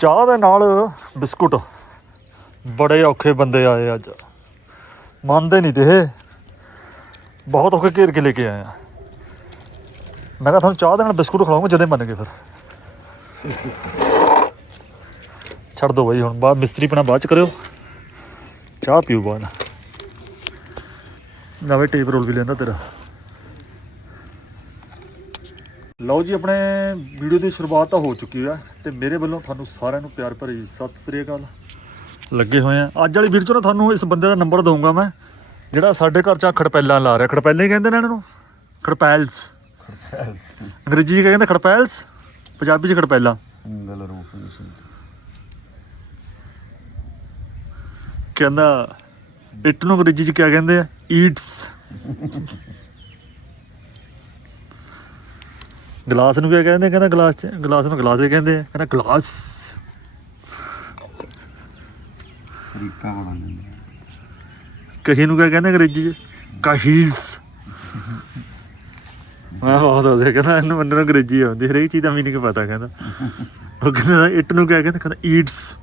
ਚਾਹ ਦੇ ਨਾਲ ਬਿਸਕੁਟ। ਬੜੇ ਔਖੇ ਬੰਦੇ ਆਏ ਅੱਜ। ਮੰਨਦੇ ਨਹੀਂ ਤੇ ਇਹ। ਬਹੁਤ ਔਖੇ ਘੇਰ ਕੇ ਲੈ ਕੇ ਆਏ ਆ। ਮੈਂ ਕਿਹਾ ਤੁਹਾਨੂੰ ਚਾਹ ਦੇ ਨਾਲ ਬਿਸਕੁਟ ਖਿਲਾਉਂਗਾ ਜਦੇ ਮੰਨਗੇ ਫਿਰ। ਛੱਡ ਦੋ ਬਾਈ ਹੁਣ, ਬਾਅਦ ਮਿਸਤਰੀ ਪਣਾ ਬਾਅਦ ਚ ਕਰਿਓ। ਚਾਹ ਪੀਓ ਬਾਅਦ। ਨਵੇਂ ਟੇਪ ਰੋਲ ਵੀ ਲੈਂਦਾ ਤੇਰਾ। ਲਓ ਜੀ ਆਪਣੇ ਵੀਡੀਓ ਦੀ ਸ਼ੁਰੂਆਤ ਤਾਂ ਹੋ ਚੁੱਕੀ ਹੈ ਤੇ ਮੇਰੇ ਵੱਲੋਂ ਤੁਹਾਨੂੰ ਸਾਰਿਆਂ ਨੂੰ ਪਿਆਰ ਭਰੀ ਸਤਿ ਸ੍ਰੀ ਅਕਾਲ। ਲੱਗੇ ਹੋਏ ਆ। ਅੱਜ ਵਾਲੀ ਵੀਡੀਓ 'ਚ ਨਾ ਤੁਹਾਨੂੰ ਇਸ ਬੰਦੇ ਦਾ ਨੰਬਰ ਦਊਂਗਾ ਮੈਂ ਜਿਹੜਾ ਸਾਡੇ ਘਰ 'ਚ ਖੜਪੈਲਾਂ ਲਾ ਰਿਹਾ। ਖੜਪੈਲਾਂ ਕਹਿੰਦੇ ਨੇ ਇਹਨਾਂ ਨੂੰ? ਖੜਪੈਲਸ। ਅੰਗਰੇਜ਼ੀ 'ਚ ਕਹਿੰਦੇ ਖੜਪੈਲਸ ਪੰਜਾਬੀ 'ਚ ਖੜਪੈਲਾਂ। ਸਿੰਗਲ ਰੂਪ ਕਹਿੰਦਾ ਇੱਟ ਨੂੰ ਅੰਗਰੇਜ਼ੀ 'ਚ ਕੀ ਕਹਿੰਦੇ ਆ? ਈਟਸ। ਗਲਾਸ ਨੂੰ ਕੀ ਕਹਿੰਦੇ? ਕਹਿੰਦਾ ਗਲਾਸ 'ਚ ਗਲਾਸ ਨੂੰ ਗਲਾਸ ਹੀ ਕਹਿੰਦੇ ਆ। ਕਹਿੰਦਾ ਗਲਾਸ। ਕਹੀ ਨੂੰ ਕੀ ਕਹਿੰਦੇ ਅੰਗਰੇਜ਼ੀ 'ਚ? ਕਾਹੀਸ ਮੈਂ ਬਹੁਤ ਉਹਦੇ ਕਹਿੰਦਾ ਇਹਨੂੰ ਮੰਨਣ ਨੂੰ ਅੰਗਰੇਜ਼ੀ ਆਉਂਦੀ ਹਰੇਕ ਚੀਜ਼ ਦਾ ਮੀਨਿੰਗ ਪਤਾ ਕਹਿੰਦਾ। ਉਹ ਕਹਿੰਦਾ ਇੱਟ ਨੂੰ ਕੀ ਕਹਿੰਦੇ? ਕਹਿੰਦਾ ਈਟਸ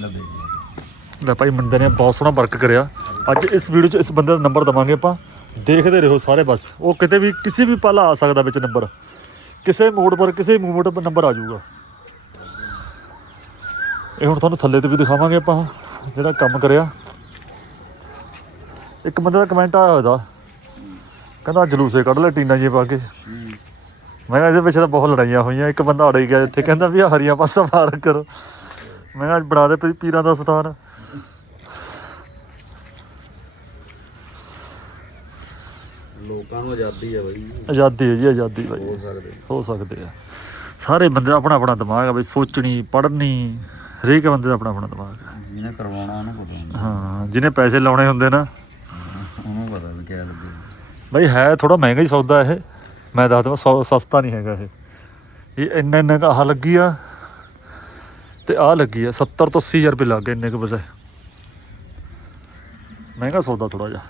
ਲੱਭੇ ਲੈ ਭਾਈ ਮੁੰਡੇ ਨੇ ਬਹੁਤ ਸੋਹਣਾ ਵਰਕ ਕਰਿਆ। ਅੱਜ ਇਸ ਵੀਡੀਓ 'ਚ ਇਸ ਬੰਦੇ ਦਾ ਨੰਬਰ ਦਵਾਂਗੇ ਆਪਾਂ। ਦੇਖਦੇ ਰਹੋ ਸਾਰੇ ਬਸ। ਉਹ ਕਿਤੇ ਵੀ ਕਿਸੇ ਵੀ ਪਲ ਆ ਸਕਦਾ ਵਿੱਚ ਨੰਬਰ। ਕਿਸੇ ਮੋੜ ਪਰ, ਕਿਸੇ ਮੂਵਮੈਂਟ ਨੰਬਰ ਆ ਜਾਊਗਾ। ਇਹ ਹੁਣ ਤੁਹਾਨੂੰ ਥੱਲੇ ਤੇ ਵੀ ਦਿਖਾਵਾਂਗੇ ਆਪਾਂ ਜਿਹੜਾ ਕੰਮ ਕਰਿਆ। ਇੱਕ ਬੰਦੇ ਦਾ ਕਮੈਂਟ ਆਇਆ ਹੋਇਆ ਕਹਿੰਦਾ ਜਲੂਸੇ ਕੱਢ ਲੈ ਟੀਨਾ ਜੀ ਪਾ ਕੇ। ਮੈਂ ਕਿਹਾ ਇਹਦੇ ਵਿੱਚ ਤਾਂ ਬਹੁਤ ਲੜਾਈਆਂ ਹੋਈਆਂ। ਇੱਕ ਬੰਦਾ ਅੜ ਗਿਆ ਇੱਥੇ। ਕਹਿੰਦਾ ਵੀ ਆਹ ਹਰੀਆਂ ਪਾਸਾ ਪਾਰ ਕਰੋ। ਮੈਂ ਕਿਹਾ ਬਣਾ ਦੇ ਪੀਰਾਂ ਦਾ ਸਥਾਨ। ਲੋਕਾਂ ਨੂੰ ਆਜ਼ਾਦੀ ਆ ਬਈ। ਆਜ਼ਾਦੀ ਹੈ ਜੀ ਆਜ਼ਾਦੀ ਭਾਈ। ਹੋ ਸਕਦੇ ਹੋ ਸਕਦੇ ਆ। ਸਾਰੇ ਬੰਦੇ ਦਾ ਆਪਣਾ ਆਪਣਾ ਦਿਮਾਗ ਆ ਬਈ ਸੋਚਣੀ ਪੜ੍ਹਨੀ ਹਰੇਕ ਬੰਦੇ ਦਾ ਆਪਣਾ ਆਪਣਾ ਦਿਮਾਗ ਆ। ਜਿਹਨੇ ਕਰਵਾਉਣਾ ਉਹਨੂੰ ਪਤਾ ਹਾਂ ਜਿਹਨੇ ਪੈਸੇ ਲਾਉਣੇ ਹੁੰਦੇ ਨਾ। ਉਹਨੂੰ ਪਤਾ ਵੀ ਕਿਆ ਲੱਗੇ। ਬਈ ਹੈ ਥੋੜਾ ਮਹਿੰਗਾ ਹੀ ਸੌਦਾ ਇਹ। ਮੈਂ ਦੱਸ ਦਵਾਂ ਸਸਤਾ ਨਹੀਂ ਹੈਗਾ ਇਹ। ਇਹ ਇੰਨਾ ਇੰਨਾ ਕੁ ਆਹ ਲੱਗੀ ਆ ਤੇ ਆਹ ਲੱਗੀ ਆ 70 ਤੋਂ 80 ਹਜ਼ਾਰ ਰੁਪਏ ਲੱਗ ਗਏ ਇੰਨੇ ਕੁ ਪੈਸੇ। ਮਹਿੰਗਾ ਸੌਦਾ ਥੋੜਾ ਜਿਹਾ।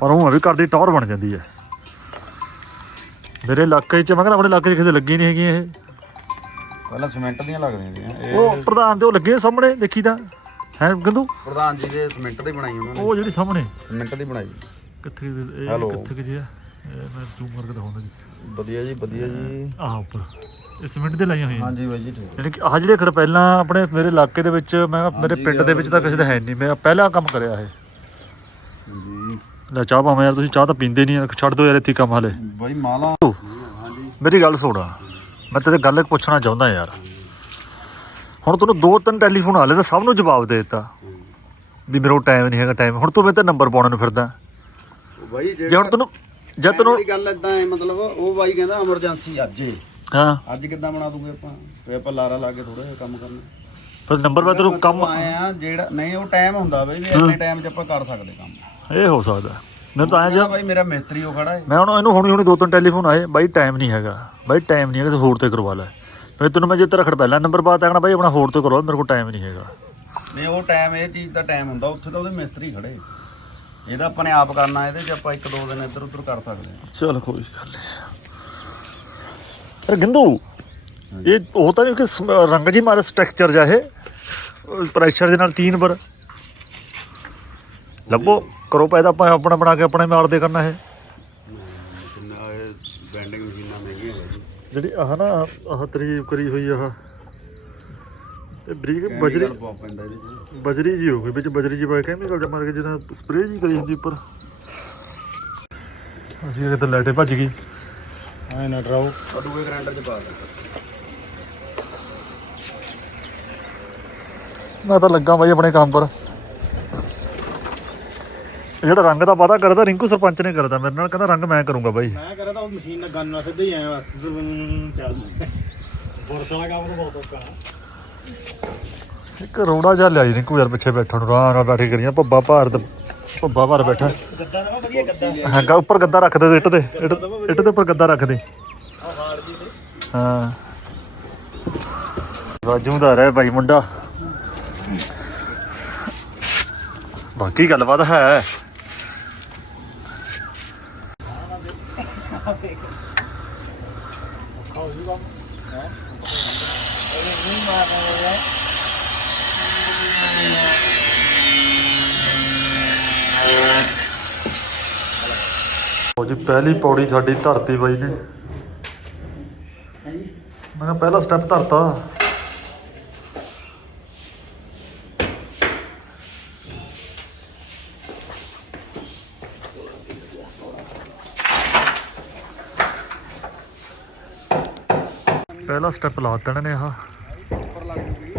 ਪਰ ਉਹ ਵੀ ਕਰਦੀ ਟੌਰ ਬਣ ਜਾਂਦੀ ਹੈ। ਮੇਰੇ ਇਲਾਕੇ 'ਚ ਮੈਂ ਕਹਿੰਦਾ ਆਪਣੇ ਇਲਾਕੇ 'ਚ ਕਿਸੇ ਲੱਗੀ ਨਹੀਂ ਹੈਗੀ ਇਹ। ਪਹਿਲਾਂ ਸੀਮੈਂਟ ਦੀਆਂ ਲੱਗਦੀਆਂ ਸੀ ਉਹ ਇਹ ਪ੍ਰਧਾਨ ਦੇ ਉਹ ਲੱਗੇ ਸਾਹਮਣੇ ਦੇਖੀ ਤਾਂ। ਹੈ ਗੰਦੂ? ਪ੍ਰਧਾਨ ਜੀ ਦੇ ਸੀਮੈਂਟ ਦੀ ਬਣਾਈ ਉਹਨਾਂ ਨੇ। ਉਹ ਜਿਹੜੀ ਸਾਹਮਣੇ। ਸੀਮੈਂਟ ਦੀ ਬਣਾਈ। ਕਿੱਥੇ ਇਹ Hello. ਕਿੱਥੇ ਕੁ ਜੀ ਆ? ਇਹ ਮੈਂ ਜ਼ੂਮ ਕਰਕੇ ਦਿਖਾਉਂਦਾ ਜੀ। ਵਧੀਆ ਜੀ ਵਧੀਆ ਜੀ। ਆਹ ਉੱਪਰ। ਇਹ ਸੀਮੈਂਟ ਦੇ ਲਾਈਆਂ ਹੋਈਆਂ। ਹਾਂਜੀ ਬਾਈ ਜੀ ਠੀਕ। ਯਾਨੀ ਕਿ ਆਹ ਜਿਹੜੇ ਖੜ ਪਹਿਲਾਂ ਆਪਣੇ ਮੇਰੇ ਇਲਾਕੇ ਦੇ ਵਿੱਚ ਮੈਂ ਮੇਰੇ ਪਿੰਡ ਦੇ ਵਿੱਚ ਤਾਂ ਕਿਸੇ ਦਾ ਹੈ ਨਹੀਂ। ਮੈਂ ਪਹਿਲਾ ਕੰਮ ਕਰਿਆ ਇਹ। ਜੀ ਲੈ ਚਾਹ ਭਾਵੇਂ ਯਾਰ ਤੁਸੀਂ ਚਾਹ ਤਾਂ ਪੀਂਦੇ ਨਹੀਂ ਛੱਡ ਦਿਓ ਯਾਰ ਇੱਥੇ ਕੰਮ ਹਾਲੇ। ਬਾਈ ਮਾਲਾ। ਹਾਂਜੀ ਮੇਰੀ ਗੱਲ ਸੁਣ ਮੈਂ ਤੇਰੇ ਗੱਲ ਇੱਕ ਪੁੱਛਣਾ ਚਾਹੁੰਦਾ ਯਾਰ। ਹੁਣ ਤੈਨੂੰ ਦੋ ਤਿੰਨ ਟੈਲੀਫੋਨ ਆਲੇ ਤਾਂ ਸਭ ਨੂੰ ਜਵਾਬ ਦੇ ਦਿੱਤਾ। ਵੀ ਮੇਰੇ ਟਾਈਮ ਨਹੀਂ ਹੈਗਾ ਟਾਈਮ ਹੁਣ ਤੂੰ ਮੇਰੇ ਤੇ ਨੰਬਰ ਪਾਉਣ ਨੂੰ ਫਿਰਦਾ। ਬਾਈ ਜੇ ਹੁਣ ਤੈਨੂੰ ਜੇ ਤੈਨੂੰ ਗੱਲ ਇਦਾਂ ਹੈ ਮਤਲਬ ਉਹ ਬਾਈ ਕਹਿੰਦਾ ਐਮਰਜੈਂਸੀ ਅੱਜ ਏ। ਹਾਂ। ਅੱਜ ਕਿੱਦਾਂ ਬਣਾ ਦੂਗੇ ਆਪਾਂ? ਫੇ ਆਪਾਂ ਲਾਰਾ ਲਾ ਕੇ ਥੋੜਾ ਜਿਹਾ ਕੰਮ ਕਰਨਾ। ਫਿਰ ਨੰਬਰ ਮੈਂ ਤੈਨੂੰ ਕੰਮ ਆਏ ਆ ਜਿਹੜਾ ਨਹੀਂ ਉਹ ਟਾਈਮ ਹੁੰਦਾ ਬਈ ਵੀ ਇੰਨੇ ਟਾਈਮ 'ਚ ਆਪਾਂ ਕਰ ਸਕਦੇ ਕੰਮ। ਇਹ ਹੋ ਸਕਦਾ। ਮੈਨੂੰ ਤਾਂ ਐਂ ਕਹਿੰਦਾ ਬਾਈ ਮੇਰਾ ਮਿਸਤਰੀ ਉਹ ਖੜਾ ਹੈ। ਮੈਂ ਹੁਣ ਇਹਨੂੰ ਹੁਣੀ ਹੁਣੀ ਦੋ ਤਿੰਨ ਟੈਲੀਫੋਨ ਆਏ। ਬਾਈ ਟਾਈਮ ਨਹੀਂ ਹੈਗਾ। ਬਾਈ ਟਾਈਮ ਨਹੀਂ ਹੈਗਾ ਕਿਸੇ ਹੋਰ ਤੇ ਕਰਵਾ ਲੈ। ਫਿਰ ਤੈਨੂੰ ਮੈਂ ਜੇ ਤੇਰਾ ਪਹਿਲਾ ਨੰਬਰ ਬਾਤ ਆਖਣਾ ਬਾਈ ਆਪਣਾ ਹੋਰ ਤੇ ਕਰਵਾ ਮੇਰੇ ਕੋਲ ਟਾਈਮ ਨਹੀਂ ਹੈਗਾ। ਨਹੀਂ ਉਹ ਟਾਈਮ ਇਹ ਚੀਜ਼ ਦਾ ਟਾਈਮ ਹੁੰਦਾ ਉੱਥੇ ਤਾਂ ਉਹਦੇ ਮਿਸਤਰੀ ਖੜੇ। ਇਹਦਾ ਆਪਾਂ ਨੇ ਆਪ ਕਰਨਾ ਇਹਦੇ 'ਚ ਆਪਾਂ ਇੱਕ ਦੋ ਦਿਨ ਇੱਧਰ ਉੱਧਰ ਕਰ ਸਕਦੇ ਹਾਂ। ਚਲ ਕੋਈ ਗੱਲ ਨਹੀਂ ਅਰੇ ਗਿੰਦੂ ਇਹ ਉਹ ਤਾਂ ਨਹੀਂ ਕਿ ਰੰਗ ਜੀ ਮਾਰੇ ਸਟਰਕਚਰ ਜਾ ਇਹ। ਪ੍ਰੈਸ਼ਰ ਦੇ ਨਾਲ ਤਿੰਨ ਵਾਰ। ਲੱਭੋ। ਕਰੋ ਪੈਦਾ ਆਪਾਂ ਆਪਣਾ ਬਣਾ ਕੇ ਆਪਣੇ ਮਾਰਦੇ ਕਰਨਾ ਇਹ। ਕਿੰਨਾ ਇਹ ਬੈਂਡਿੰਗ ਮਸ਼ੀਨਾਂ ਮਹਿੰਗੀਆਂ ਹੈ ਜੀ ਜਿਹੜੀ ਆਹ ਨਾ ਆਹ ਤਰੀ ਕਰੀ ਹੋਈ ਆਹ। ਇਹ ਬਰੀਕ ਬਜਰੀ Chemical ਬਹੁਤ ਪੈਂਦਾ ਇਹਦੇ 'ਚ। ਬਜਰੀ ਜੀ ਹੋ ਗਈ ਵਿੱਚ ਬਜਰੀ ਜੀ ਪਾ ਕੈਮੀਕਲ ਜਮਾ ਕੇ ਜਿਹਦਾ ਸਪਰੇਅ ਜੀ ਕਰੀ ਹੁੰਦੀ ਉੱਪਰ। ਅਸੀਂ ਕਿਤੇ ਲਾਈਟੇ ਭੱਜ ਗਈ। ਐ ਨਾ ਡਰਾਓ। ਦੂਏ ਗ੍ਰਾਈਂਡਰ 'ਚ ਪਾ ਦੇ। ਮੈਂ ਤਾਂ ਲੱਗਾ ਬਾਈ ਆਪਣੇ ਕੰਮ ਪਰ। ਇਹ ਜਿਹੜਾ ਰੰਗ ਦਾ ਵਾਦਾ ਕਰਦਾ ਰਿੰਕੂ ਸਰਪੰਚ ਨੇ ਕਰਦਾ। ਮੇਰੇ ਨਾਲ ਕਹਿੰਦਾ ਰੰਗ ਮੈਂ ਕਰੂੰਗਾ ਬਾਈ। ਮੈਂ ਕਰਾਂ ਤਾਂ ਉਹ ਮਸ਼ੀਨ ਨਾਲ ਗੰਨ ਨਾਲ ਸਿੱਧਾ ਹੀ ਆਇਆ ਬਸ ਚੱਲ ਬੁਰਸ਼ ਵਾਲਾ ਕੰਮ ਤਾਂ ਬਹੁਤ ਔਖਾ ਇੱਕ ਰੋੜਾ ਜਿਹਾ ਲਿਆਈ ਰਿੰਕੂ ਯਾਰ ਪਿੱਛੇ ਬੈਠਣ ਨੂੰ ਆਰਾਮ ਨਾਲ ਬੈਠ ਕਰੀਆਂ ਭੱਬਾ ਭਾਰਤ ਭੱਬਾ ਭਾਰ ਬੈਠਾ। ਗੱਦਾ ਨਾ ਵਧੀਆ ਗੱਦਾ। ਹਾਂ ਗਾ ਉੱਪਰ ਗੱਦਾ ਰੱਖ ਦੇ ਇੱਟ ਦੇ ਇੱਟ ਇੱਟ ਦੇ ਉੱਪਰ ਗੱਦਾ ਰੱਖ ਦੇ। ਹਾਂ। ਰਾਜੂ ਦਾ ਰਹਿ ਭਾਈ ਮੁੰਡਾ। ਬਾਕੀ ਗੱਲਬਾਤ ਹੈ ਜੀ ਪਹਿਲੀ ਪੌੜੀ ਸਾਡੀ ਧਰਤੀ ਬਾਈ ਨੇ ਮੈਂ ਕਿਹਾ ਪਹਿਲਾ ਸਟੈਪ ਧਰਤਾ। ਪਹਿਲਾ ਸਟੈਪ ਲਾ ਇਹਨਾਂ ਨੇ ਆਹ ਉੱਪਰ ਲੱਗ ਜੂਗੀ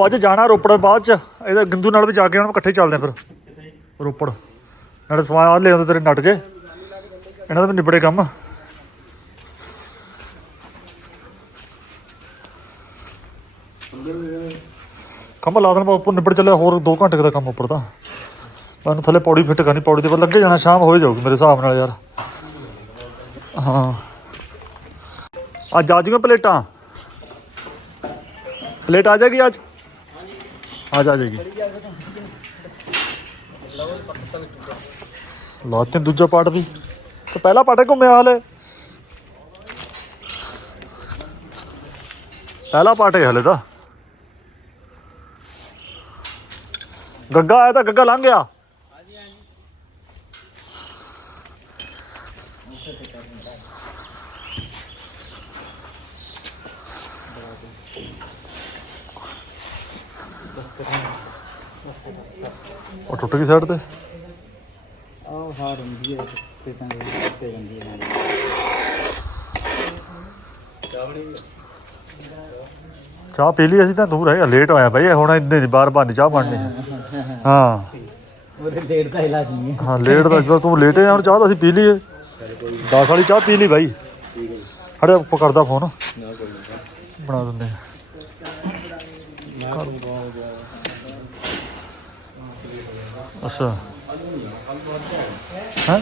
ਉਹ ਅੱਜ ਜਾਣਾ ਰੋਪੜ ਬਾਅਦ ਚ। ਇਹਦਾ ਗੰਦੂ ਨਾਲ ਵੀ ਜਾ ਕੇ ਉਹਨਾਂ ਇਕੱਠੇ ਚੱਲਦੇ ਆ ਫਿਰ। ਰੋਪੜ। ਨਾਲ ਸਮਾਨ ਆ ਲੈ ਆਉਂਦੇ ਤੇਰੇ ਨੱਟ ਜੇ। ਇਹਨਾਂ ਦਾ ਵੀ ਨਿਬੜੇ ਕੰਮ। ਕੰਮ ਲਾ ਦੇਣਾ, ਉੱਪਰ ਨਿਬੜ ਚੱਲਿਆ, ਹੋਰ 2 ਘੰਟੇ ਦਾ ਕੰਮ ਉੱਪਰ ਤਾਂ ਮੈਨੂੰ ਥੱਲੇ ਪੌੜੀ ਫਿੱਟ ਕਰਨੀ, ਪੌੜੀ ਦੇ ਪਰ ਲੱਗੇ ਜਾਣਾ, ਸ਼ਾਮ ਹੋਏ ਜਾਊਗੀ ਮੇਰੇ ਹਿਸਾਬ ਨਾਲ ਯਾਰ। ਹਾਂ। ਅੱਜ ਆ ਜਾਊਗਾ ਪਲੇਟਾਂ। ਪਲੇਟ ਆ ਜਾਏਗੀ ਅੱਜ? ਆ ਜਾ ਜਾਏਗੀ ਲਓ ਦੂਜਾ ਪਾਰਟ ਵੀ। ਤੇ ਪਹਿਲਾ ਪਾਰਟ ਘੁੰਮਿਆ ਹਾਲੇ। ਪਹਿਲਾ ਪਾਰਟ ਹੈ ਹਲੇ ਦਾ ਗੱਗਾ ਆਇਆ ਤਾਂ ਗੱਗਾ ਲੰਘ ਗਿਆ। ਉਹ ਟੁੱਟ ਗਈ ਸਾਈਡ ਤੇ? ਆਹ ਹਾਰ ਹੁੰਦੀ ਹੈ ਤੇ ਤਾਂ ਤੇ ਜਾਂਦੀ ਹੈ ਚਾਹ ਪੀ ਲਈ ਅਸੀਂ ਤਾਂ ਦੂਰ ਹੈ ਲੇਟ ਹੋਇਆ ਬਈ ਹੁਣ ਇੰਨੇ ਬਾਰ ਬਾਰ ਨਹੀਂ ਚਾਹ ਬਣਨੀ। ਹਾਂ ਉਹਦੇ ਡੇਢ ਦਾ ਇਲਾਜ ਨਹੀਂ ਹੈ। ਹਾਂ ਲੇਟ ਦਾ ਜਦੋਂ ਤੂੰ ਲੇਟ ਹੈ ਹੁਣ ਚਾਹ ਤਾਂ ਅਸੀਂ ਪੀ ਲਈਏ। 10 ਵਾਲੀ ਚਾਹ ਪੀ ਲਈ ਬਾਈ। ਹੜੇ ਉੱਪਰ ਕਰਦਾ ਫੋਨ ਬਣਾ ਦਿੰਦੇ ਆ। ਅੱਛਾ। ਹਾਂ?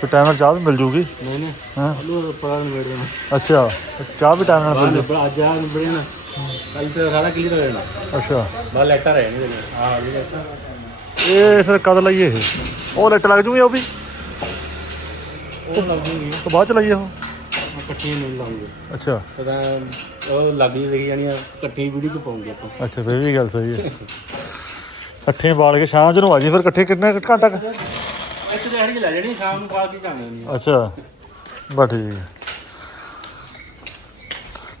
ਤੇ ਟਾਈਮ ਨਾਲ ਚਾਹ ਵੀ ਮਿਲ ਜੂਗੀ? ਨਹੀਂ ਨਹੀਂ। ਹਾਂ? ਲੋ ਪੜਾ ਨਿਬੜ ਦੇਣਾ ਅੱਛਾ ਤੇ ਚਾਹ ਵੀ ਟਾਈਮ ਨਾਲ ਮਿਲ ਜੂ ਅੱਜ ਆ ਨਿਬੜੇ ਨਾ। ਕੱਲ ਤੇ ਸਾਰਾ ਕਲੀਅਰ ਹੋ ਜਾਣਾ। ਅੱਛਾ। ਬਾ ਲੈਟਰ ਹੈ ਨਹੀਂ ਹਾਂ ਵੀ ਲੈਟਰ ਇਹ ਫਿਰ ਕਦ ਲਈਏ ਇਹ? ਉਹ ਲੱਟ ਲੱਗ ਜੂਗੀ ਉਹ ਵੀ? ਉਹ ਲੱਗ ਜੂਗੀ। ਤੋਂ ਬਾਅਦ ਚ ਲਈਏ ਉਹ? ਇਕੱਠੀਆਂ ਨਹੀਂ ਲਾਉਂਗੇ ਅੱਛਾ। ਪਤਾ ਉਹ ਲੱਗ ਜੀ ਦੇਖੀ ਜਾਣੀ ਇਕੱਠੀ ਵੀਡੀਓ ਚ ਪਾਉਂਗੇ ਆਪਾਂ। ਅੱਛਾ ਫਿਰ ਵੀ ਗੱਲ ਸਹੀ ਹੈ। ਇਕੱਠੇ ਬਾਲ ਕੇ ਸ਼ਾਮ ਨੂੰ ਆ ਜੀ ਫਿਰ ਇਕੱਠੇ ਕਿੰਨੇ ਕੁ ਘੰਟਾ ਕੁ? ਇੱਕ ਦਿਹਾੜੀ ਲੈ ਜਾਣੀ ਸ਼ਾਮ ਨੂੰ ਪਾ ਕੇ ਜਾਣੇ ਨਹੀਂ ਅੱਛਾ ਬਸ ਠੀਕ ਹੈ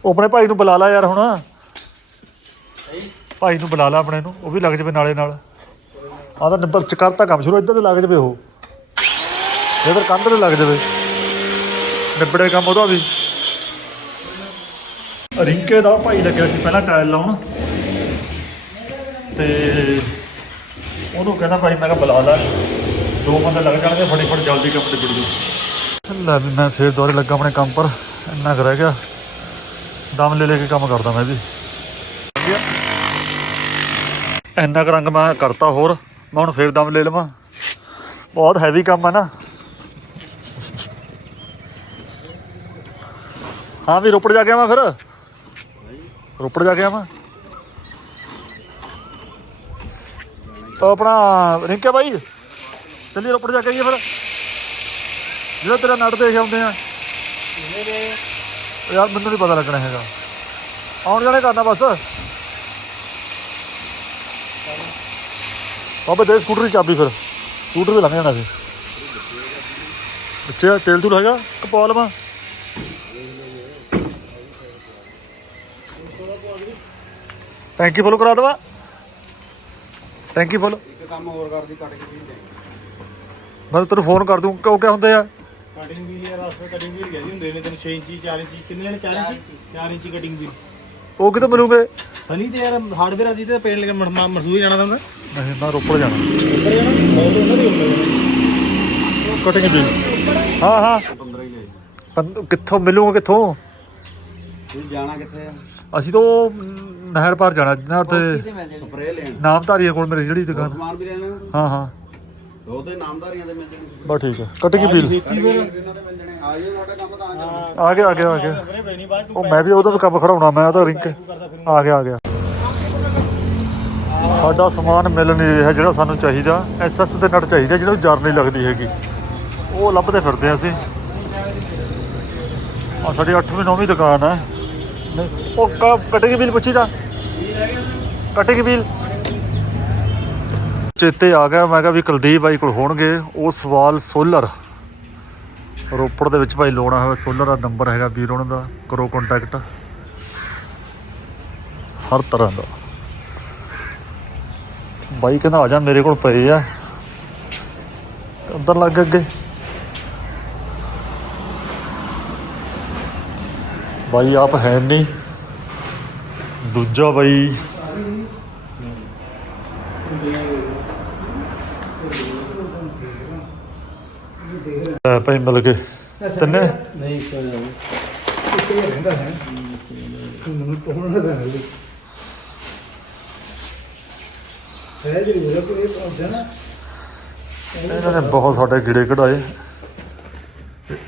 ਉਹ ਆਪਣੇ ਭਾਈ ਨੂੰ ਬੁਲਾ ਲਾ ਯਾਰ ਹੁਣ। ਭਾਈ ਨੂੰ ਬੁਲਾ ਲਾ ਆਪਣੇ ਨੂੰ ਉਹ ਵੀ ਲੱਗ ਜਵੇ ਨਾਲੇ ਨਾਲ। ਆਹ ਤਾਂ ਨੰਬਰ ਚ ਕਰਤਾ ਕੰਮ ਸ਼ੁਰੂ ਇੱਧਰ ਤੇ ਲੱਗ ਜਵੇ ਉਹ। ਇਧਰ ਕੰਧ ਤੇ ਲੱਗ ਜਵੇ। ਨਿਬੜੇ ਕੰਮ ਉਹਦਾ ਵੀ। ਰਿੰਕੇ ਦਾ ਭਾਈ ਲੱਗਿਆ ਸੀ ਪਹਿਲਾਂ ਟਾਇਲ ਲਾਉਣ। ਤੇ ਉਹਨੂੰ ਕਹਿੰਦਾ ਭਾਈ, ਮੈਂ ਕਿਹਾ ਬੁਲਾ ਲੈ। ਦੋ ਬੰਦੇ ਲੱਗ ਜਾਣਗੇ, ਫਟਾਫਟ ਜਲਦੀ ਕੰਮ ਨਿਬੜ ਜੂ ਲੈ ਵੀ ਮੈਂ ਫੇਰ ਦੁਬਾਰੇ ਲੱਗਾ ਆਪਣੇ ਕੰਮ ਪਰ, ਇੰਨਾ ਕੁ ਰਹਿ ਗਿਆ। ਦਮ ਲੈ ਲੈ ਕੇ ਕੰਮ ਕਰਦਾ ਮੈਂ ਵੀ। ਇੰਨਾ ਕੁ ਰੰਗ ਮੈਂ ਕਰਤਾ ਹੋਰ, ਮੈਂ ਹੁਣ ਫੇਰ ਦਮ ਲੈ ਲਵਾਂ। ਬਹੁਤ ਹੈਵੀ ਕੰਮ ਹੈ ਨਾ। ਹਾਂ ਵੀ ਰੋਪੜ ਜਾ ਕੇ ਆਵਾਂ ਫਿਰ? ਰੋਪੜ ਜਾ ਕੇ ਆਵਾਂ? ਉਹ ਆਪਣਾ ਰਿੰਕੇ ਬਾਈ ਚੱਲੀ ਰੋਪੜ ਜਾ ਕੇ ਆਈਏ ਫਿਰ। ਜਿਹੜਾ ਤੇਰਾ ਨਟ ਦੇਖ ਆਉਂਦੇ ਆ। ਯਾਰ ਮੈਨੂੰ ਨਹੀਂ ਪਤਾ ਲੱਗਣਾ ਹੈਗਾ। ਆਉਣ ਜਾਣੇ ਕਰਨਾ ਬਸ। ਬਾਬਾ ਦੇ ਸਕੂਟਰ ਦੀ ਚਾਬੀ ਫਿਰ। ਸਕੂਟਰ ਤੇ ਲੰਘ ਜਾਣਾ ਸੀ ਅੱਛਾ ਤੇਲ ਤੂਲ ਹੈਗਾ ਕਪਾਲ ਮਾ ਟੈਂਕੀ ਫੁੱਲ ਕਰਾ ਦਵਾ। ਟੈਂਕੀ ਫੁੱਲ ਇੱਕ ਕੰਮ ਹੋਰ ਕਰਦੀ ਕੱਟ ਕੇ ਵੀ ਲੈ ਮੈਂ ਤੈਨੂੰ ਫੋਨ ਕਰ ਦੂੰ ਕਿਉਂ ਕਿਆ ਹੁੰਦੇ ਆ? ਕਟਿੰਗ ਵੀਲ ਯਾਰ ਅਸਲ ਕਟਿੰਗ ਵੀਲ ਕਹਿੰਦੇ ਹੁੰਦੇ ਨੇ ਤੈਨੂੰ 6 ਇੰਚੀ 4 ਇੰਚੀ ਕਿੰਨੇ ਨੇ 4 ਇੰਚੀ? 4 ਇੰਚੀ ਕਟਿੰਗ ਵੀਲ ਉਹ ਕਿਤੇ ਮਿਲੂਗੇ? ਸਨੀ ਤੇ ਯਾਰ ਹਾਰਡਵੇਅਰ ਆਦੀ ਤੇ ਪੇੜ ਲੈ ਕੇ ਮਰਸੂਈ ਜਾਣਾ ਤਾਂ ਨਹੀਂ ਮੈਂ ਰੋਪੜ ਜਾਣਾ। ਉੱਪਰ ਜਾਣਾ? ਬਹੁਤ ਉਹਨਾਂ ਦੇ ਹੁੰਦੇ ਕਟਿੰਗ ਵੀ। ਹਾਂ ਹਾਂ। 15 ਹੀ ਲੈ ਕਿੱਥੋਂ ਮਿਲੂਗਾ ਕਿੱਥੋਂ? ਤੁਸੀਂ ਜਾਣਾ ਕਿੱਥੇ ਆ? ਅਸੀਂ ਤਾਂ ਉਹ, ਨਹਿਰ ਪਾਰ ਜਾਣਾ ਜਿੱਦਾਂ ਉੱਥੇ ਸਪਰੇਅ ਲੈਣ। ਨਾਮਧਾਰੀਆ ਕੋਲ ਮੇਰੀ ਜਿਹੜੀ ਦੁਕਾਨ। ਸਮਾਨ ਵੀ ਲੈਣਾ? ਹਾਂ ਹਾਂ। ਉਹਦੇ ਨਾਮਦਾਰੀਆਂ ਦੇ ਮਿਲ ਜਾਣੇ। ਬਸ ਠੀਕ ਹੈ ਬਿੱਲ ਫਿਰ ਇਹਨਾਂ ਦੇ ਮਿਲ ਜਾਣੇ। ਆ ਜਾਓ ਤੁਹਾਡਾ ਕੰਮ ਤਾਂ ਆ ਜਾਓ ਆ ਗਿਆ ਆ ਗਿਆ ਆ ਗਿਆ। ਵੀਰੇ ਪੈਣੀ ਬਾਅਦ ਉਹ ਮੈਂ ਵੀ ਉਹਦਾ ਵੀ ਕੰਮ ਖੜਾਉਣਾ ਮੈਂ ਤਾਂ ਰਿੰਕ। ਆ ਗਿਆ ਆ ਗਿਆ। ਸਾਡਾ ਸਮਾਨ ਮਿਲ ਨਹੀਂ ਰਿਹਾ ਜਿਹੜਾ ਸਾਨੂੰ ਚਾਹੀਦਾ। ਐਸਐਸ ਦੇ ਨਟ ਚਾਹੀਦਾ ਜਿਹੜਾ ਜਰ ਨਹੀਂ ਲੱਗਦੀ ਹੈਗੀ। ਉਹ ਲੱਭਦੇ ਫਿਰਦੇ ਹਾਂ ਅਸੀਂ। ਆ ਸਾਡੀ 8ਵੀਂ 9ਵੀਂ ਦੁਕਾਨ ਹੈ। ਨਹੀਂ, ਉਹ ਕਟਿੰਗ ਬਿੱਲ ਪੁੱਛੀ ਦਾ ਕਟਿੰਗ ਵੀਲ ਚੇਤੇ ਆ ਗਿਆ ਮੈਂ ਕਿਹਾ ਵੀ ਕੁਲਦੀਪ ਬਾਈ ਕੋਲ ਹੋਣਗੇ ਉਹ ਸਵਾਲ ਸੋਲਰ। ਰੋਪੜ ਦੇ ਵਿੱਚ ਭਾਈ ਲਾਉਣਾ ਹੋਵੇ ਸੋਲਰ ਦਾ ਨੰਬਰ ਹੈਗਾ ਵੀਰ ਉਹਨਾਂ ਦਾ ਕਰੋ ਕੰਟੈਕਟ ਹਰ ਤਰ੍ਹਾਂ ਦਾ। ਬਾਈ ਕਹਿੰਦਾ ਆ ਜਾ ਮੇਰੇ ਕੋਲ ਪਏ ਆ। ਉਧਰ ਲੱਗ ਅੱਗੇ। ਬਾਈ ਆਪ ਹੈ ਨਹੀਂ। ਦੂਜਾ ਬਾਈ। ਲੈ ਭਾਈ ਮਿਲ ਗਏ। ਤਿੰਨੇ? ਨਹੀਂ ਕੋਈ ਹੀ ਰਹਿੰਦਾ ਹੈ ਮੈਨੂੰ ਟੋਣਾ ਦਾ ਹੈ ਹੈ ਜੀ ਉਹ ਕੋਈ ਇਹ ਪਹੁੰਚਿਆ ਨਾ ਇਹਨਾਂ ਨੇ ਬਹੁਤ ਸਾਡੇ ਗਿੜੇ ਕਢਾਏ।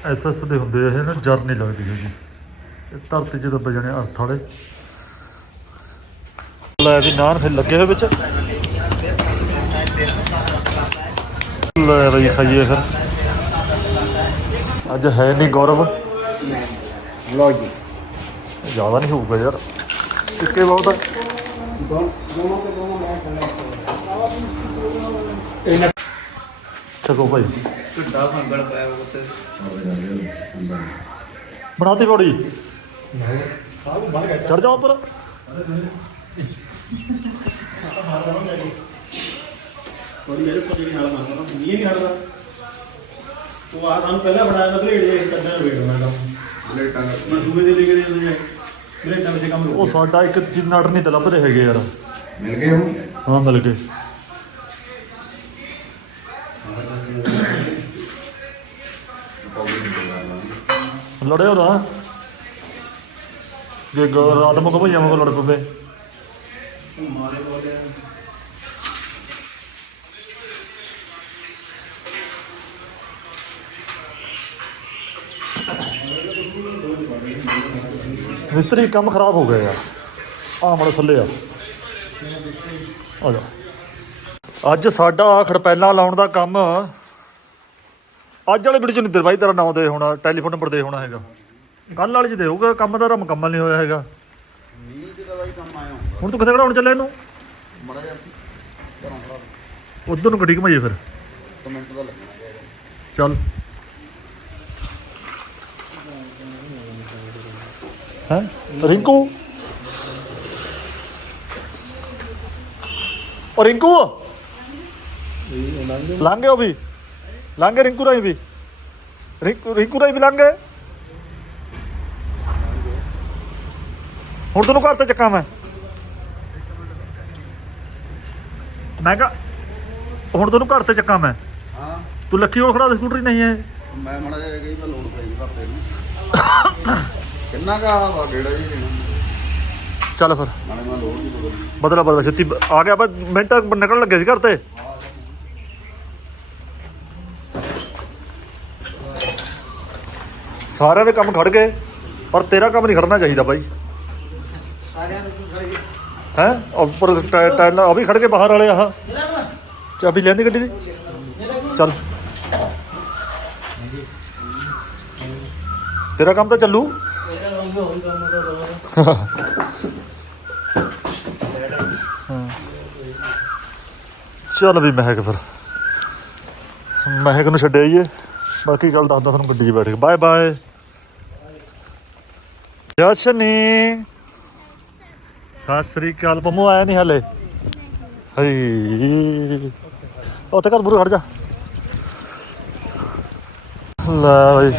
ਐਸਐਸ ਦੇ ਹੁੰਦੇ ਆ ਇਹ ਨਾ ਜਰ ਨਹੀਂ ਲੱਗਦੀ ਹੈਗੀ। ਇਹ ਧਰਤੀ ਜਦੋਂ ਵਜਣੇ ਅਰਥ ਵਾਲੇ। ਲੈ ਵੀ ਨਾਨ ਫਿਰ ਲੱਗੇ ਹੋਏ ਵਿੱਚ। ਲੈ ਬਈ ਖਾਈਏ ਫਿਰ। ਅੱਜ ਹੈ ਨਹੀਂ ਗੌਰਵ। ਜੀ। ਜ਼ਿਆਦਾ ਨਹੀਂ ਹੋਊਗਾ ਯਾਰ। ਇੱਕੇ ਬਹੁਤ ਆ। ਦੋਨੋਂ ਕੇ ਦੋਨੋਂ ਮੈਂ ਖਾਣਾ ਛਕੋ ਭਾਈ। ਢੁੱਡਾ ਫੰਗਲ ਪਿਆ ਉੱਤੇ ਬਣਾਤੀ ਪੌੜੀ। ਚੜ ਜਾ ਉੱਪਰ। ਥੋੜੀ ਮੇਰੇ ਕੋਲ ਜਿਹੜੀ ਨਾਲ ਮੰਗਦਾ ਨਹੀਂ ਉਹ ਆ ਸਾਨੂੰ ਪਹਿਲਾਂ ਬਣਾਇਆ ਤਾਂ ਭੇੜ ਦੇ ਕੱਢਣਾ ਵੇੜਨਾ ਕੰਮ ਪਲੇਟਾਂ ਮੈਂ ਸੂਬੇ ਦੇ ਲੈ ਕੇ ਜਾਂਦੇ ਨੇ ਮੇਰੇ ਟਾਂ ਵਿੱਚ ਕੰਮ ਉਹ ਸਾਡਾ ਇੱਕ ਜਿੰਨਾ ਨਹੀਂ ਤੇ ਲੱਭਦੇ ਹੈਗੇ ਯਾਰ। ਮਿਲ ਗਏ ਹਾਂ ਮਿਲ ਗਏ। ਲੜਿਓ ਨਾ। ਜੇ ਗ- ਰਾਤ ਮੁਕ ਭਈਆ ਮੁਕ ਲੜ ਪਵੇ। ਮਾਰੇ ਬੋਲੇ ਮਿਸਤਰੀ ਕੰਮ ਖਰਾਬ ਹੋ ਗਿਆ ਯਾਰ ਆ ਮੜ ਥੱਲੇ ਆ। ਆ ਜਾ। ਅੱਜ ਸਾਡਾ ਖੜਪੈਲਾ ਲਾਉਣ ਦਾ ਕੰਮ। ਅੱਜ ਵਾਲੇ ਵੀਡੀਓ ਚ ਨਿੱਦਰ ਬਾਈ ਤੇਰਾ ਨਾਮ ਦੇ ਹੋਣਾ, ਟੈਲੀਫੋਨ ਨੰਬਰ ਦੇ ਹੋਣਾ ਹੈਗਾ। ਕੱਲ ਵਾਲੇ ਚ ਦੇਊਗਾ, ਕੰਮ ਦਾ ਤਾਂ ਮੁਕੰਮਲ ਨਹੀਂ ਹੋਇਆ ਹੈਗਾ। ਮੀਂਹ ਜਿਹਦਾ ਬਾਈ ਕੰਮ ਆਇਆ ਹੁੰਦਾ ਹੁਣ ਤੂੰ ਕਿੱਥੇ ਖੜਾਉਣ ਚੱਲੇ ਇਹਨੂੰ? ਮੜਾ ਜਾ ਘਰੋਂ ਖੜਾ ਉਧਰ ਨੂੰ ਗੱਡੀ ਘਮਾਈਏ ਫਿਰ। ਕਮੈਂਟ ਦਾ ਲੱਗਣਾ ਹੈਗਾ ਚੱਲ। ਹੈ? ਰਿੰਕੂ? ਉਹ ਰਿੰਕੂ? ਲੰਘੇ ਉਹ ਵੀ। ਲੰਘੇ ਰਿੰਕੂ ਰਾਈ ਵੀ। ਰਿੰਕੂ ਰਿੰਕੂ ਰਾਈ ਵੀ ਲੰਘੇ ਹੁਣ ਤੈਨੂੰ ਘਰ ਤੇ ਚੱਕਾਂ ਮੈਂ। ਮੈਂ ਕਿਹਾ ਹੁਣ ਤੈਨੂੰ ਘਰ ਤੇ ਚੱਕਾਂ ਮੈਂ। ਹਾਂ। ਤੂੰ ਲੱਖੀ ਕੋਲ ਖੜਾ ਦੇ ਸਕੂਟਰੀ ਨਹੀਂ ਹੈ। ਮੈਂ ਮੜਾ ਜਾ ਗਈ ਮੈਂ ਲੋਡ ਪਈ ਭਾਪੇ ਨੂੰ। ਕਿੰਨਾ ਕਾ ਵਾ ਗੇੜਾ ਜੀ ਚੱਲ ਫਿਰ। ਨਾਲੇ ਮੈਂ ਲੋਡ ਨਹੀਂ ਬਦਲ ਬਦਲਾ ਬਦਲਾ ਛੇਤੀ ਬ- ਆ ਗਿਆ ਬਸ ਮਿੰਟ ਨਿਕਲਣ ਲੱਗੇ ਸੀ ਘਰ ਤੇ। ਸਾਰਿਆਂ ਦੇ ਕੰਮ ਖੜ ਗਏ ਪਰ ਤੇਰਾ ਕੰਮ ਨਹੀਂ ਖੜਨਾ ਚਾਹੀਦਾ ਬਾਈ। ਹੈ? ਉੱਪਰ ਟਾਇ- ਟਾਇਲਾਂ ਉਹ ਵੀ ਖੜ ਗਏ ਬਾਹਰ ਵਾਲੇ ਆਹ ਚਾਬੀ ਲੈਂਦੀ ਗੱਡੀ ਦੀ? ਚੱਲ। ਤੇਰਾ ਕੰਮ ਤਾਂ ਚੱਲੂ। ਚੱਲ ਵੀ ਮਹਿਕ ਫਿਰ। ਮਹਿਕ ਨੂੰ ਛੱਡ ਆਈਏ। ਬਾਕੀ ਗੱਲ ਦੱਸਦਾ ਤੁਹਾਨੂੰ ਗੱਡੀ 'ਚ ਬੈਠ ਕੇ। Bye bye ਜਸ਼ਨੀ। ਸਤਿ ਸ੍ਰੀ ਅਕਾਲ ਪੰਮੂ, ਆਇਆ ਨਹੀਂ ਹਲੇ? ਹਈ। ਉੱਥੇ ਘਰ ਬੁਰੂ ਖੜ ਜਾ। ਲੈ ਬਈ,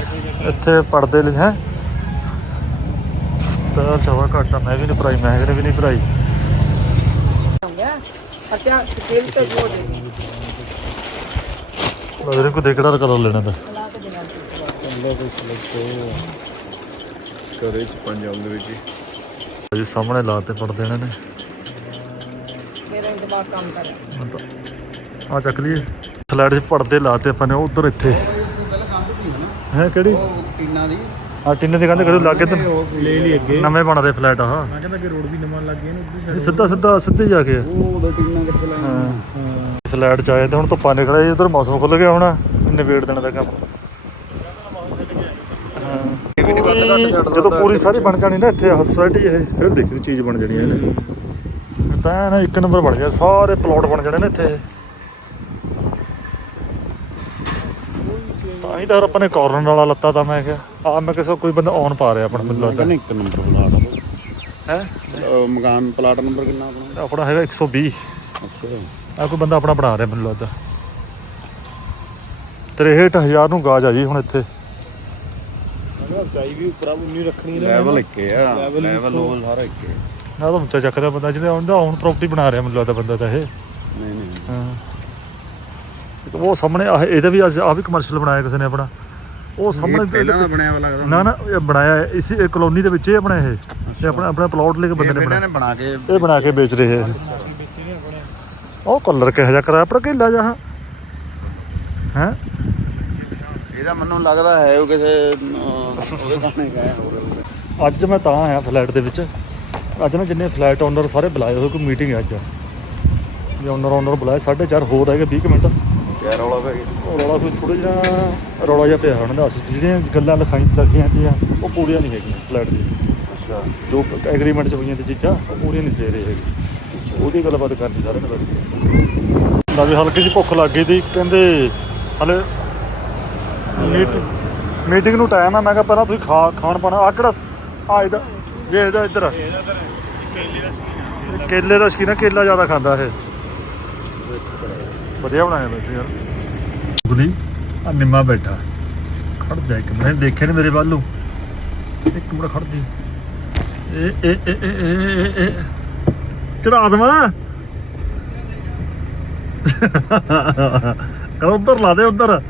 ਇੱਥੇ ਪੜਦੇ ਲਈ ਹੈ? ਤਾਂ ਚਵਾ ਘਾਟਾ ਮੈਂ ਵੀ ਨਹੀਂ ਭਰਾਈ ਮੈਂ ਵੀ ਨਹੀਂ ਭਰਾਈ ਅੱਛਾ ਤੇਲ ਤੇ ਜੋੜ ਦੇ ਮੇਰੇ ਕੋ ਦੇਖੜਾ ਕਰ ਲੈਣਾ ਤਾਂ। ਲਾ ਕੇ ਦੇਣਾ ਕਰੇ ਚ ਪੰਜ ਆਉਂਦੇ ਵਿੱਚ। ਜੀ ਸਾਹਮਣੇ ਲਾਤੇ ਪੜਦੇ ਇਹਨਾਂ ਨੇ। ਮੇਰਾ ਦਿਮਾਗ ਕੰਮ ਕਰ ਰਿਹਾ। ਆ ਚੱਕ ਲਈਏ। ਸਲਾਈਡ 'ਚ ਪੜਦੇ ਲਾਤੇ ਆਪਾਂ ਨੇ ਉਧਰ ਇੱਥੇ। ਹੈ ਕਿਹੜੀ? ਉਹ ਟੀਨਾ ਦੀ ਆ ਟਿੰਨੇ ਦੀ ਕਹਿੰਦੇ ਕਰੂ ਲੱਗੇ ਤਾਂ ਲੈ ਲਈ ਅੱਗੇ ਨਵੇਂ ਬਣਦੇ ਫਲੈਟ ਆ ਮੈਂ ਕਹਿੰਦਾ ਕਿ ਰੋਡ ਵੀ ਨਵਾਂ ਲੱਗ ਗਿਆ ਨਾ ਉੱਧਰ ਇਹ ਸਿੱਧਾ ਸਿੱਧਾ ਸਿੱਧੇ ਜਾ ਕੇ। ਆ। ਉਹ ਉਹਦਾ ਟੀਨਾ ਕਿੱਥੇ ਲੈਣਾ ਹਾਂ ਫਲੈਟ ਚ ਆਏ ਤੇ ਹੁਣ ਧੁੱਪਾਂ ਨਿਕਲੇ ਜੀ ਉਧਰ ਮੌਸਮ ਖੁੱਲ ਗਿਆ ਹੁਣ। ਨਿਬੇੜ ਦੇਣ ਦਾ ਕੰਮ। ਵੀ ਨਹੀਂ ਵੱਧ ਘੱਟ ਛੱਡਦਾ ਜਦੋਂ ਪੂਰੀ ਸਾਰੀ ਬਣ ਜਾਣੀ ਨਾ ਇੱਥੇ ਸੋਸਾਇਟੀ ਇਹ। ਫਿਰ ਦੇਖੀ ਚੀਜ਼ ਬਣ ਜਾਣੀ ਇਹਨੇ। ਤਾਂ ਨਾ ਇੱਕ ਨੰਬਰ ਬਣ ਗਿਆ ਸਾਰੇ ਪਲਾਟ ਬਣ ਜਾਣੇ ਨੇ ਇੱਥੇ। ਤਾਂ ਹੀ ਤਾਂ ਆਪਾਂ ਨੇ ਕਾਰਨਰ ਵਾਲਾ ਲੱਤਾ ਤਾਂ ਮੈਂ ਕਿਹਾ ਆ ਮੈਂ ਕਿਸੇ ਕੋਈ ਬੰਦਾ ਔਨ ਪਾ ਰਿਹਾ ਆਪਣਾ ਮੈਨੂੰ ਲੱਗਦਾ। ਇੱਕ ਨੰਬਰ ਪਲਾਟ ਹੈ? ਮਕਾਨ ਪਲਾਟ ਨੰਬਰ ਕਿੰਨਾ ਆਪਣਾ? ਆਪਣਾ ਹੈਗਾ 120 ਅੱਛਾ। ਆ ਕੋਈ ਬੰਦਾ ਆਪਣਾ ਬਣਾ ਰਿਹਾ ਮੈਨੂੰ ਲੱਗਦਾ। 63000 ਨੂੰ ਗਾਜ ਆ ਜੀ ਹੁਣ ਇੱਥੇ। ਚਾਈ ਵੀ ਉੱਪਰ ਉਨੀ ਰੱਖਣੀ ਲੈਵਲ ਇੱਕ ਹੈ ਆ ਲੈਵਲ ਲੋਲ ਸਾਰਾ ਇੱਕ। ਹੈ ਨਾ ਤਾਂ ਉੱਚਾ ਚੱਕਦਾ ਬੰਦਾ ਜਿਹਨੇ ਆਉਂਦਾ ਹੁਣ ਪ੍ਰਾਪਰਟੀ ਬਣਾ ਰਿਹਾ ਮੈਨੂੰ ਲੱਗਦਾ ਬੰਦਾ ਤਾਂ ਇਹ। ਨਹੀਂ ਨਹੀਂ ਹਾਂ। ਇੱਕ ਉਹ ਸਾਹਮਣੇ ਆਹ ਇਹਦਾ ਵੀ ਆ ਵੀ ਕਮਰਸ਼ੀਅਲ ਬਣਾਇਆ ਕਿਸੇ ਨੇ ਆਪਣਾ। ਉਹ ਇਹ ਸਾਹਮਣੇ ਪਹਿਲਾਂ ਦਾ ਬਣਿਆ ਵਾ ਲੱਗਦਾ। ਨਾ ਨਾ ਇਹ ਬਣਾਇਆ ਹੈ, ਇਸੇ ਇਹ ਕਲੋਨੀ ਦੇ ਵਿੱਚ ਹੀ ਆਪਣਾ ਇਹ। ਤੇ ਆਪਣਾ ਆਪਣਾ ਪਲਾਟ ਲੈ ਕੇ ਬੰਦੇ ਨੇ ਇਹਨਾਂ ਬਣਾਇਆ। ਨੇ ਬਣਾ ਕੇ ਇਹ ਬਣਾ ਕੇ ਵੇਚ ਰਹੇ ਹੈ ਉਹ ਕਲਰ ਕਿਹੋ ਜਿਹਾ ਕਰਾਇਆ ਪਰ ਕਿੱਲਾ ਜਹਾ? ਹੈ? ਇਹਦਾ ਮੈਨੂੰ ਲੱਗਦਾ ਹੈ ਉਹ ਕਿਸੇ ਉਹਦੇ ਗਾਣੇ ਗਾਇਆ ਹੋਰ ਅੱਜ ਮੈਂ ਤਾਂ ਆਇਆ ਫਲੈਟ ਦੇ ਵਿੱਚ। ਅੱਜ ਨਾ ਜਿੰਨੇ ਫਲੈਟ ਓਨਰ ਸਾਰੇ ਬੁਲਾਏ ਹੋਏ ਕੋਈ ਮੀਟਿੰਗ ਹੈ ਅੱਜ। ਜੇ ਓਨਰ ਓਨਰ ਬੁਲਾਏ 4.5 ਹੋਰ ਰਹਿ ਗਏ 20 ਕੁ ਮਿੰਟ। ਕਿਆ ਰੌਲਾ ਪੈ ਗਿਆ? ਰੌਲਾ ਕੋਈ ਥੋੜਾ ਜਿਹਾ ਰੌਲਾ ਜਿਹਾ ਪਿਆ ਉਹਨਾਂ ਦਾ ਜਿਹੜੀਆਂ ਗੱਲਾਂ ਲਿਖਾਈ ਲੱਗੀਆਂ ਹੁੰਦੀਆਂ ਉਹ ਪੂਰੀਆਂ ਨਹੀਂ ਹੈਗੀਆਂ ਫਲੈਟ ਦੀ ਅੱਛਾ। ਜੋ ਐਗਰੀਮੈਂਟ 'ਚ ਹੋਈਆਂ ਤੇ ਚੀਜ਼ਾਂ ਉਹ ਪੂਰੀਆਂ ਨਹੀਂ ਦੇ ਰਹੇ ਹੈਗੇ। ਉਹਦੀ ਗੱਲਬਾਤ ਕਰਨੀ ਸਾਰੇ ਨਾਲ। ਵੀ ਹਲਕੀ ਜਿਹੀ ਭੁੱਖ ਲੱਗ ਗਈ ਤੀ ਕਹਿੰਦੇ ਹਲੇ ਮੀਟਿੰਗ ਨੂੰ ਟਾਈਮ ਆ ਮੈਂ ਕਿਹਾ ਪਹਿਲਾਂ ਤੁਸੀਂ ਖਾ, ਖਾਣ ਪਾਣਾ। ਆ ਕਿਹੜਾ ਆ ਇਹਦਾ ਜੇ ਇਹਦਾ ਇੱਧਰ। ਕੇਲੇ ਦਾ ਸ਼ਕੀਨ ਕੇਲਾ ਜ਼ਿਆਦਾ ਖਾਂਦਾ ਇਹ। ਵਧੀਆ ਬਣਾਇਆ ਵੈਸੇ ਯਾਰ। ਗੁਲੀ ਆ ਨਿੰਮਾ ਬੈਠਾ। ਖੜ ਜਾ ਇੱਕ ਮੈਂ ਦੇਖਿਆ ਨਹੀਂ ਮੇਰੇ ਵੱਲ ਨੂੰ? ਇੱਕ ਮਿੰਟ ਖੜ ਜੀ। ਇਹ ਇਹ ਇਹ ਇਹ ਇਹ ਚੜਾ ਦਵਾਂ? ਕਰ ਉੱਧਰ ਲਾ ਦੇ, ਉਧਰ।